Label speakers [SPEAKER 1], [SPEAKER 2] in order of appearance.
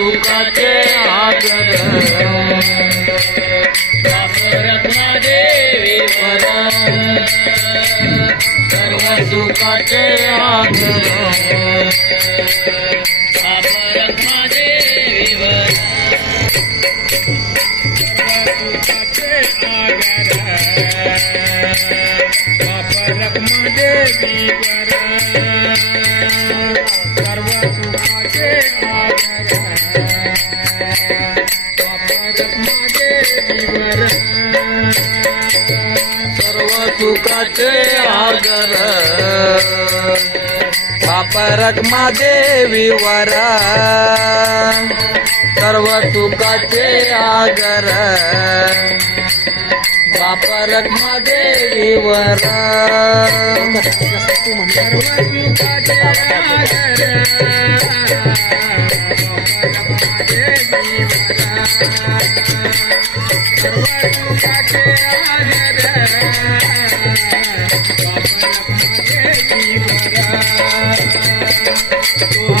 [SPEAKER 1] सुखाचे आगर
[SPEAKER 2] रत्नादेवी वर
[SPEAKER 1] सर्व सुखाचे आगर
[SPEAKER 2] रत्नादेवी वर
[SPEAKER 1] सर्व सुखाचे आगर बाप मादेवी देवीवर सर्व सुखाचे आगर बाप मादेवी देवीवर सर्व सुखाचे आगर विठ्ठल